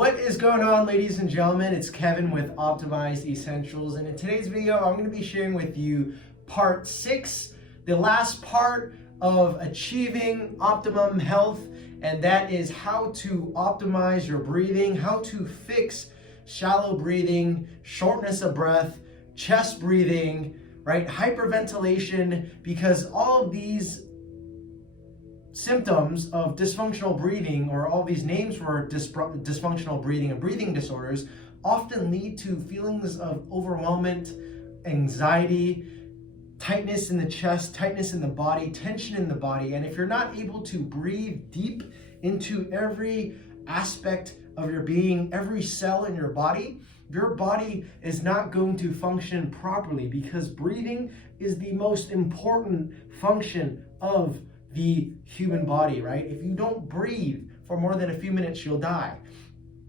What is going on, ladies and gentlemen? It's Kevin with Optimized Essentials, and in today's video I'm going to be sharing with you part 6, the last part of achieving optimum health, and that is how to optimize your breathing, how to fix shallow breathing, shortness of breath, chest breathing, right? Hyperventilation, because all of these symptoms of dysfunctional breathing, or all these names for dysfunctional breathing and breathing disorders, often lead to feelings of overwhelmment, anxiety, tightness in the chest, tightness in the body, tension in the body. And if you're not able to breathe deep into every aspect of your being, every cell in your body is not going to function properly, because breathing is the most important function of the human body, right? If you don't breathe for more than a few minutes, you'll die.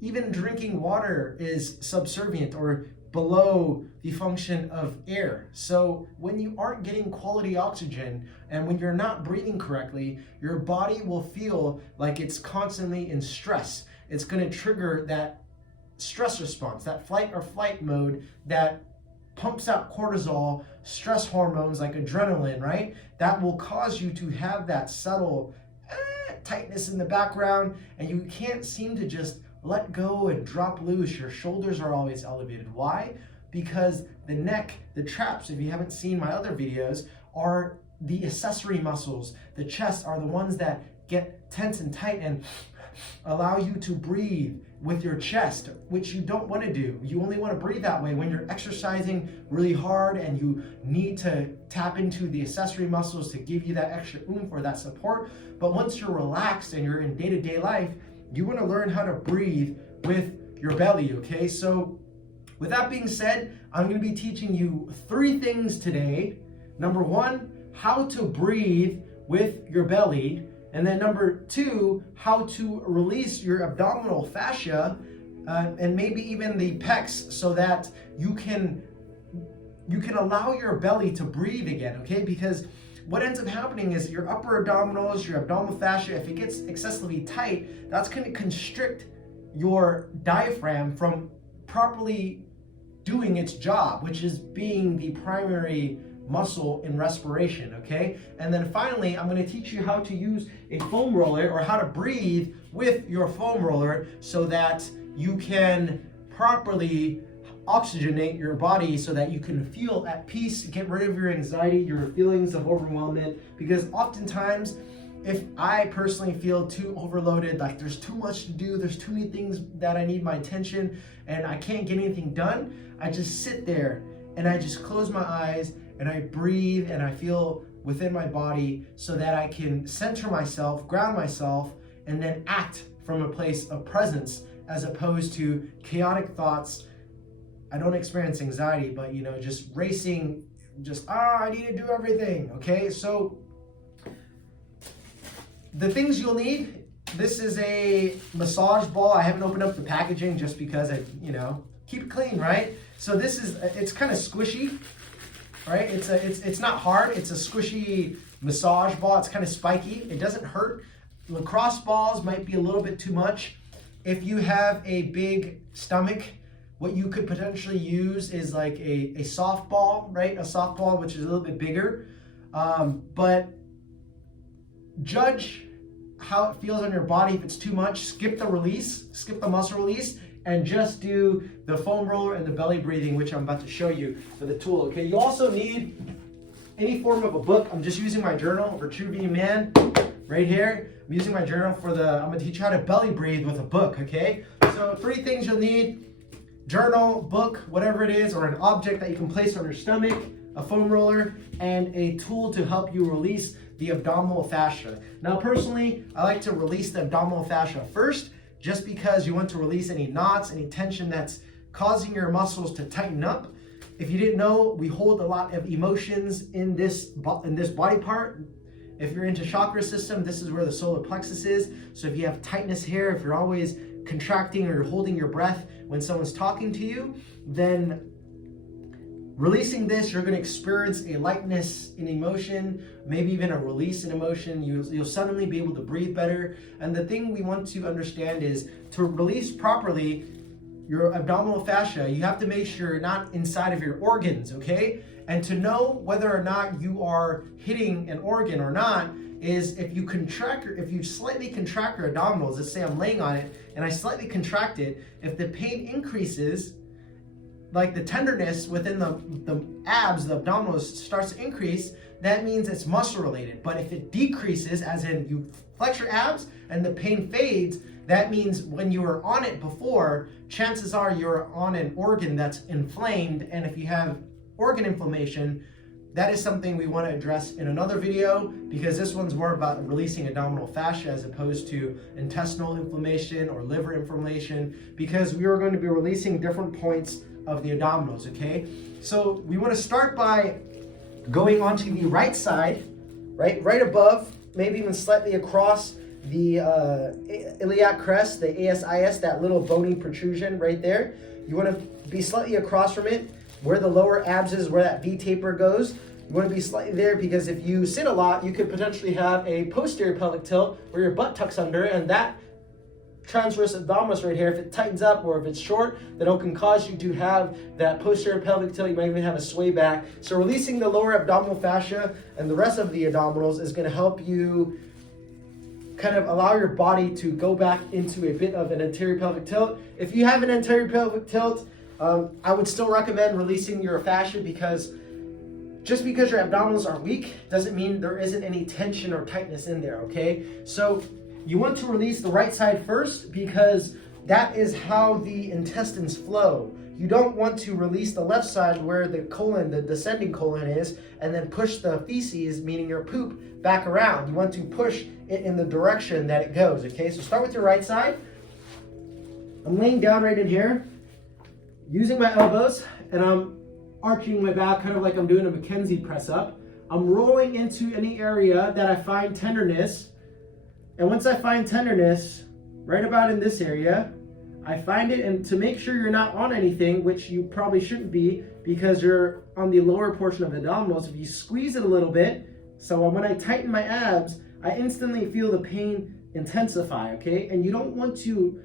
Even drinking water is subservient or below the function of air. So when you aren't getting quality oxygen and when you're not breathing correctly, your body will feel like it's constantly in stress. It's going to trigger that stress response, that fight or flight mode that pumps out cortisol, stress hormones like adrenaline, right? That will cause you to have that subtle tightness in the background, and you can't seem to just let go and drop loose. Your shoulders are always elevated. Why? Because the neck, the traps, if you haven't seen my other videos, are the accessory muscles. The chest are the ones that get tense and tight and allow you to breathe with your chest, which you don't want to do. You only want to breathe that way when you're exercising really hard and you need to tap into the accessory muscles to give you that extra oomph or that support. But once you're relaxed and you're in day-to-day life, you want to learn how to breathe with your belly, okay? So with that being said, I'm going to be teaching you 3 things today. Number 1, how to breathe with your belly. And then number 2, how to release your abdominal fascia and maybe even the pecs, so that you can allow your belly to breathe again, okay? Because what ends up happening is your upper abdominals, your abdominal fascia, if it gets excessively tight, that's going to constrict your diaphragm from properly doing its job, which is being the primary muscle in respiration, okay? And then finally, I'm going to teach you how to use a foam roller, or how to breathe with your foam roller, so that you can properly oxygenate your body, so that you can feel at peace, get rid of your anxiety, your feelings of overwhelmment. Because oftentimes, if I personally feel too overloaded, like there's too much to do, there's too many things that I need my attention, and I can't get anything done, I just sit there and I just close my eyes and I breathe and I feel within my body, so that I can center myself, ground myself, and then act from a place of presence, as opposed to chaotic thoughts. I don't experience anxiety, but just racing, I need to do everything, okay? So the things you'll need, this is a massage ball. I haven't opened up the packaging just because I, keep it clean, right? So it's kind of squishy, right? It's not hard. It's a squishy massage ball. It's kind of spiky. It doesn't hurt. Lacrosse balls might be a little bit too much. If you have a big stomach, what you could potentially use is like a softball, right? A softball, which is a little bit bigger. But judge how it feels on your body. If it's too much, skip the muscle release, and just do the foam roller and the belly breathing, which I'm about to show you for the tool, okay? You also need any form of a book. I'm just using my journal for True Being Man right here. I'm using my journal I'm gonna teach you how to belly breathe with a book, okay? So 3 things you'll need: journal, book, whatever it is, or an object that you can place on your stomach, a foam roller, and a tool to help you release the abdominal fascia. Now, personally, I like to release the abdominal fascia first, just because you want to release any knots, any tension that's causing your muscles to tighten up. If you didn't know, we hold a lot of emotions in this body part. If you're into chakra system, this is where the solar plexus is. So if you have tightness here, if you're always contracting or you're holding your breath when someone's talking to you, then releasing this, you're going to experience a lightness in emotion, maybe even a release in emotion. You'll suddenly be able to breathe better. And the thing we want to understand is to release properly your abdominal fascia, you have to make sure you're not inside of your organs, okay? And to know whether or not you are hitting an organ or not is if you slightly contract your abdominals. Let's say I'm laying on it and I slightly contract it. If the pain increases, like the tenderness within the abs, the abdominals starts to increase, that means it's muscle related. But if it decreases, as in you flex your abs and the pain fades, that means when you were on it before, chances are you're on an organ that's inflamed. And if you have organ inflammation, that is something we want to address in another video, because this one's more about releasing abdominal fascia as opposed to intestinal inflammation or liver inflammation, because we are going to be releasing different points of the abdominals, okay? So we want to start by going onto the right side, right above, maybe even slightly across the iliac crest, the ASIS, that little bony protrusion right there. You want to be slightly across from it, where the lower abs is, where that V taper goes. You want to be slightly there, because if you sit a lot, you could potentially have a posterior pelvic tilt where your butt tucks under, and that transverse abdominis right here, if it tightens up or if it's short, then it can cause you to have that posterior pelvic tilt. You might even have a sway back. So releasing the lower abdominal fascia and the rest of the abdominals is going to help you kind of allow your body to go back into a bit of an anterior pelvic tilt. If you have an anterior pelvic tilt, I would still recommend releasing your fascia, because just because your abdominals are weak doesn't mean there isn't any tension or tightness in there, okay? So you want to release the right side first, because that is how the intestines flow. You don't want to release the left side where the colon, the descending colon is, and then push the feces, meaning your poop, back around. You want to push it in the direction that it goes, okay? So start with your right side. I'm laying down right in here, using my elbows, and I'm arching my back, kind of like I'm doing a Mackenzie press up. I'm rolling into any area that I find tenderness. And once I find tenderness, right about in this area, I find it, and to make sure you're not on anything, which you probably shouldn't be because you're on the lower portion of the abdominals, if you squeeze it a little bit, so when I tighten my abs, I instantly feel the pain intensify, okay? And you don't want to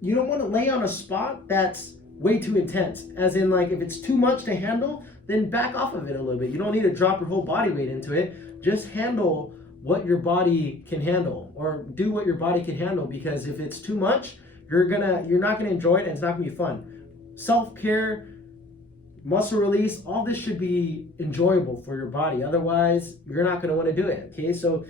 lay on a spot that's way too intense. As in, like, if it's too much to handle, then back off of it a little bit. You don't need to drop your whole body weight into it. Just handle what your body can handle, or do what your body can handle, because if it's too much, you're not gonna enjoy it, and it's not gonna be fun. Self-care, muscle release, all this should be enjoyable for your body. Otherwise, you're not gonna want to do it, okay? So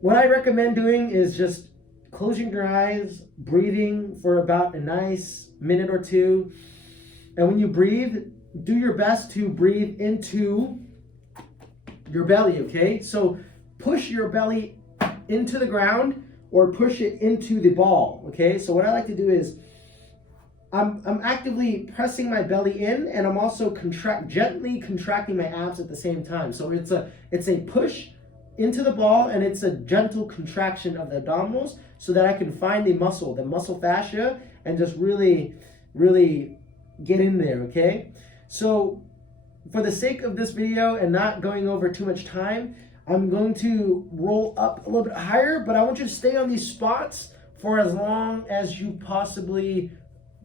what I recommend doing is just closing your eyes, breathing for about a nice minute or two. And when you breathe, do your best to breathe into your belly, okay? So push your belly into the ground or push it into the ball, okay? So what I like to do is I'm actively pressing my belly in, and I'm also gently contracting my abs at the same time. So it's a push into the ball, and it's a gentle contraction of the abdominals so that I can find the muscle fascia, and just really, really get in there, okay? So for the sake of this video and not going over too much time, I'm going to roll up a little bit higher, but I want you to stay on these spots for as long as you possibly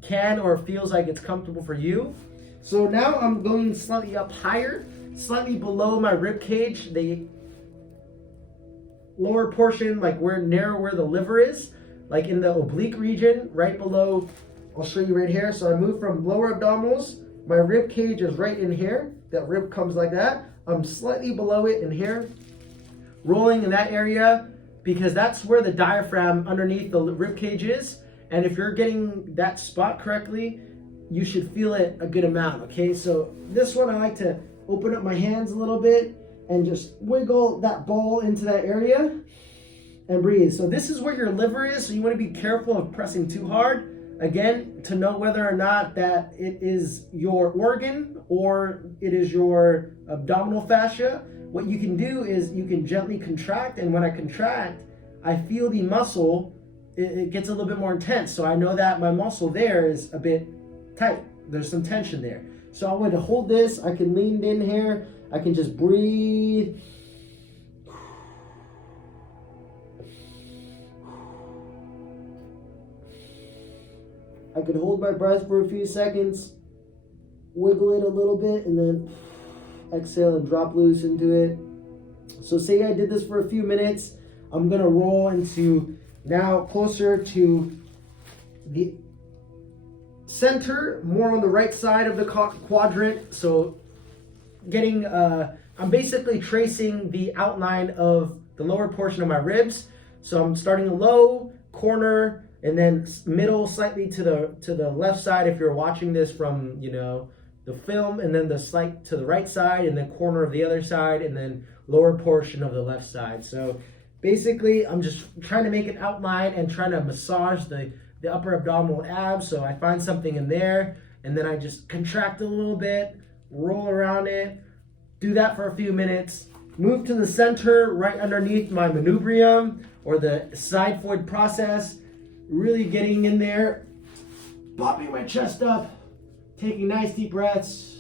can, or feels like it's comfortable for you. So now I'm going slightly up higher, slightly below my rib cage, the lower portion, like where the liver is, like in the oblique region, right below. I'll show you right here. So I move from lower abdominals, my rib cage is right in here, that rib comes like that. I'm slightly below it in here, rolling in that area, because that's where the diaphragm underneath the rib cage is. And if you're getting that spot correctly, you should feel it a good amount, okay? So this one, I like to open up my hands a little bit and just wiggle that ball into that area and breathe. So this is where your liver is, so you want to be careful of pressing too hard. Again, to know whether or not that it is your organ or it is your abdominal fascia, what you can do is you can gently contract, and when I contract, I feel the muscle, it gets a little bit more intense. So I know that my muscle there is a bit tight. There's some tension there. So I want to hold this. I can lean in here. I can just breathe. I could hold my breath for a few seconds, wiggle it a little bit, and then exhale and drop loose into it. So say I did this for a few minutes. I'm gonna roll into now closer to the center, more on the right side of the quadrant. So getting, I'm basically tracing the outline of the lower portion of my ribs. So I'm starting low, corner, and then middle slightly to the left side if you're watching this from, you know, the film, and then the slight to the right side, and then corner of the other side, and then lower portion of the left side. So basically I'm just trying to make an outline and trying to massage the upper abdominal abs. So I find something in there, and then I just contract a little bit, roll around it, do that for a few minutes, move to the center right underneath my manubrium or the xiphoid process, really getting in there, popping my chest up, taking nice deep breaths.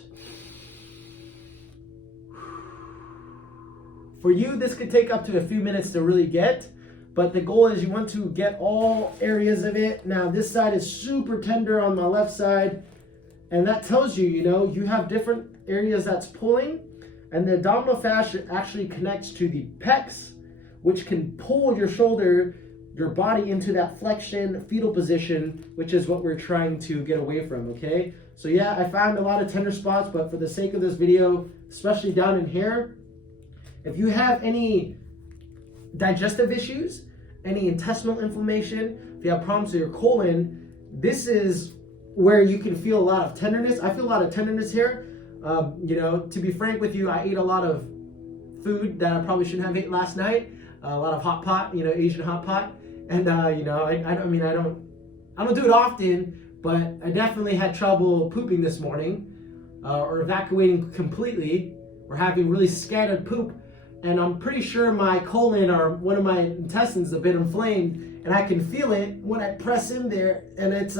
For you, this could take up to a few minutes to really get, but the goal is you want to get all areas of it. Now, this side is super tender on my left side, and that tells you, you know, you have different areas that's pulling, and the abdominal fascia actually connects to the pecs, which can pull your shoulder, your body into that flexion, fetal position, which is what we're trying to get away from, okay? So yeah, I found a lot of tender spots, but for the sake of this video, especially down in here, if you have any digestive issues, any intestinal inflammation, if you have problems with your colon, this is where you can feel a lot of tenderness. I feel a lot of tenderness here. You know, to be frank with you, I ate a lot of food that I probably shouldn't have ate last night. A lot of hot pot, you know, Asian hot pot. And, you know, I don't do it often, but I definitely had trouble pooping this morning, or evacuating completely, or having really scattered poop. And I'm pretty sure my colon or one of my intestines is a bit inflamed, and I can feel it when I press in there, and it's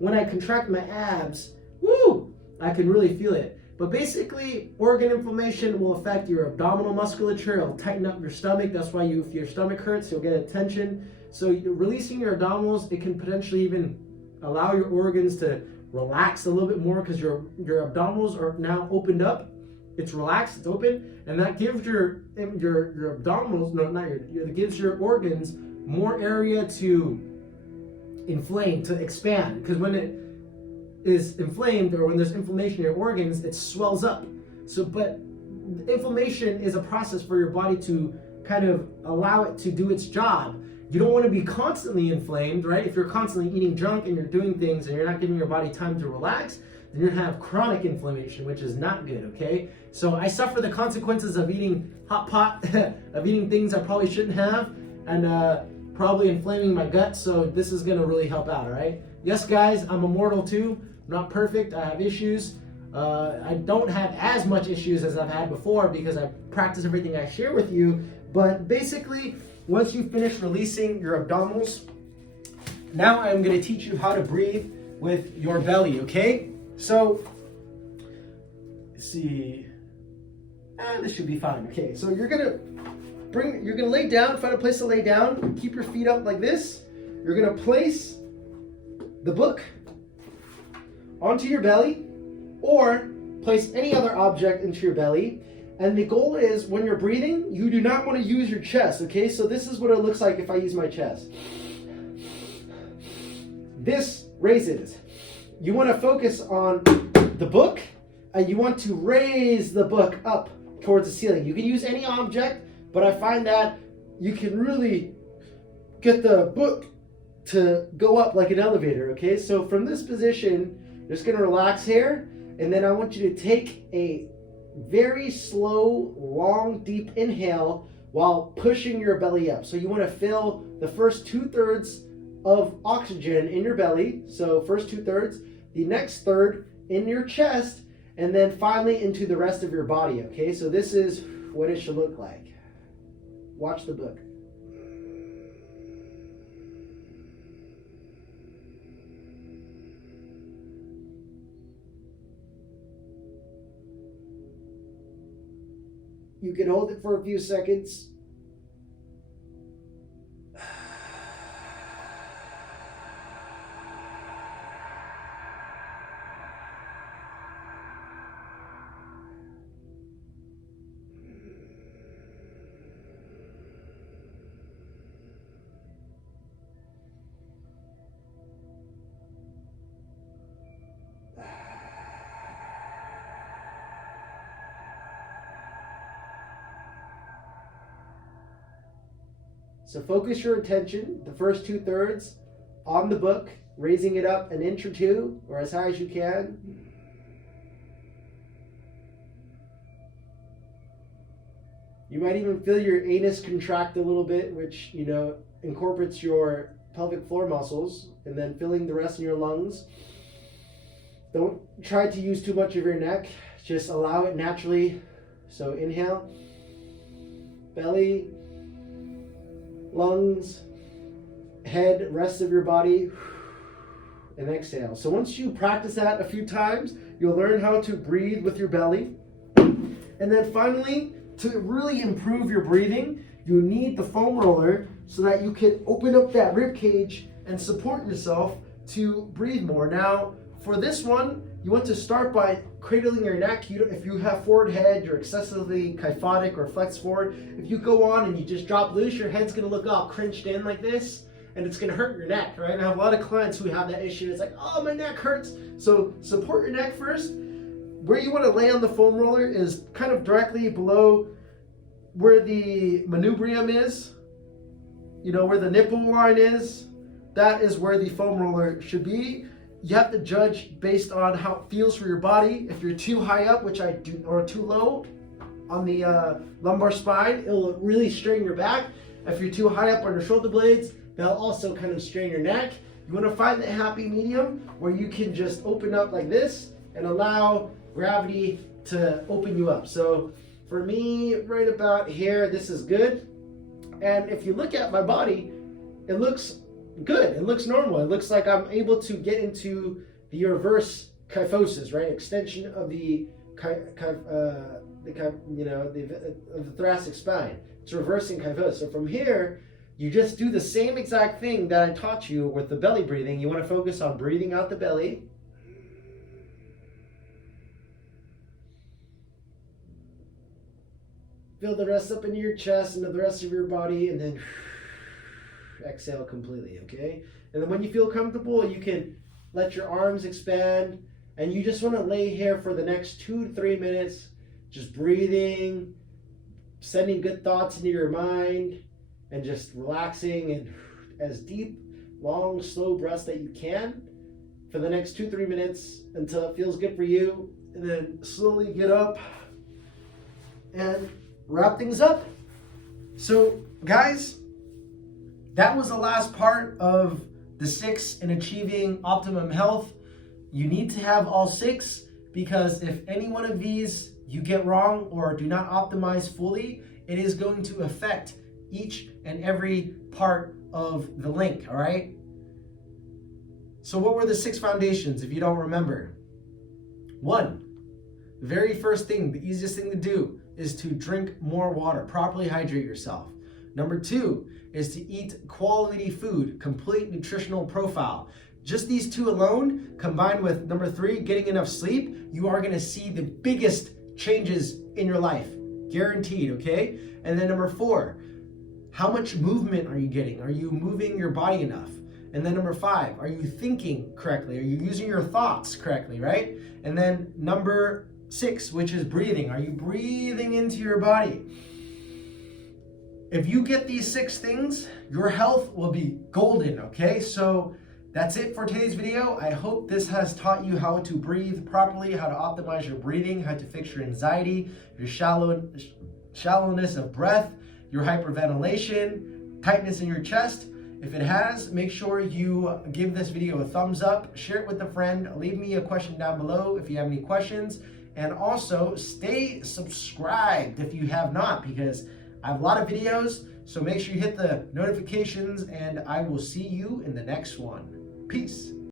when I contract my abs, woo, I can really feel it. But basically, organ inflammation will affect your abdominal musculature. It'll tighten up your stomach. That's why if your stomach hurts, you'll get a tension. So you're releasing your abdominals, it can potentially even allow your organs to relax a little bit more, because your abdominals are now opened up. It's relaxed, it's open, and that gives your abdominals, it gives your organs more area to inflame, to expand. Because when it is inflamed, or when there's inflammation in your organs, it swells up. So, but inflammation is a process for your body to kind of allow it to do its job. You don't want to be constantly inflamed, right? If you're constantly eating junk and you're doing things and you're not giving your body time to relax, then you're gonna have chronic inflammation, which is not good, okay? So I suffer the consequences of eating hot pot, of eating things I probably shouldn't have, and probably inflaming my gut, so this is gonna really help out, all right? Yes, guys, I'm a mortal too. I'm not perfect, I have issues. I don't have as much issues as I've had before because I practice everything I share with you, but basically, once you finish releasing your abdominals, now I'm gonna teach you how to breathe with your belly, okay? So, let's see, this should be fine. Okay, so you're gonna lay down, find a place to lay down, keep your feet up like this. You're gonna place the book onto your belly, or place any other object into your belly. And the goal is, when you're breathing, you do not want to use your chest, okay? So this is what it looks like if I use my chest. This raises. You want to focus on the book, and you want to raise the book up towards the ceiling. You can use any object, but I find that you can really get the book to go up like an elevator, okay? So from this position, you're just going to relax here, and then I want you to take a very slow, long, deep inhale while pushing your belly up. So you want to fill the first 2/3 of oxygen in your belly. So first 2/3, the next third in your chest, and then finally into the rest of your body, okay? So this is what it should look like. Watch the book. You can hold it for a few seconds. So focus your attention, the first 2/3 on the book, raising it up an inch or two, or as high as you can. You might even feel your anus contract a little bit, which, you know, incorporates your pelvic floor muscles, and then filling the rest of your lungs. Don't try to use too much of your neck, just allow it naturally. So inhale, belly, lungs, head, rest of your body, and exhale. So once you practice that a few times, you'll learn how to breathe with your belly. And then finally, to really improve your breathing, you need the foam roller so that you can open up that rib cage and support yourself to breathe more. Now, for this one, you want to start by cradling your neck. If you have forward head, you're excessively kyphotic or flex forward. If you go on and you just drop loose, your head's gonna look all cringed in like this, and it's gonna hurt your neck, right? I have a lot of clients who have that issue. It's like, oh, my neck hurts. So support your neck first. Where you wanna lay on the foam roller is kind of directly below where the manubrium is, you know, where the nipple line is. That is where the foam roller should be. You have to judge based on how it feels for your body. If you're too high up, which I do, or too low on the lumbar spine, it'll really strain your back. If you're too high up on your shoulder blades, that'll also kind of strain your neck. You want to find the happy medium where you can just open up like this and allow gravity to open you up. So for me, right about here, this is good. And if you look at my body, it looks good. It looks normal. It looks like I'm able to get into the reverse kyphosis, right? Extension of the thoracic spine. It's reversing kyphosis. So from here, you just do the same exact thing that I taught you with the belly breathing. You want to focus on breathing out the belly. Feel the rest up into your chest and the rest of your body, and then exhale completely, okay? And then when you feel comfortable, you can let your arms expand, and you just want to lay here for the next 2 to 3 minutes, just breathing, sending good thoughts into your mind, and just relaxing, and as deep, long, slow breaths that you can for the next 2 to 3 minutes until it feels good for you, and then slowly get up and wrap things up. So, guys, that was the last part of the 6 in achieving optimum health. You need to have all 6, because if any one of these you get wrong or do not optimize fully, it is going to affect each and every part of the link, all right? So what were the 6 foundations if you don't remember? 1, the very first thing, the easiest thing to do is to drink more water, properly hydrate yourself. Number 2 is to eat quality food, complete nutritional profile. Just these 2 alone, combined with number 3, getting enough sleep, you are gonna see the biggest changes in your life, guaranteed, okay? And then number 4, how much movement are you getting? Are you moving your body enough? And then number 5, are you thinking correctly? Are you using your thoughts correctly, right? And then number 6, which is breathing. Are you breathing into your body? If you get these 6 things, your health will be golden, okay? So that's it for today's video. I hope this has taught you how to breathe properly, how to optimize your breathing, how to fix your anxiety, your shallowness of breath, your hyperventilation, tightness in your chest. If it has, make sure you give this video a thumbs up, share it with a friend, leave me a question down below if you have any questions, and also stay subscribed if you have not, because I have a lot of videos, so make sure you hit the notifications, and I will see you in the next one. Peace.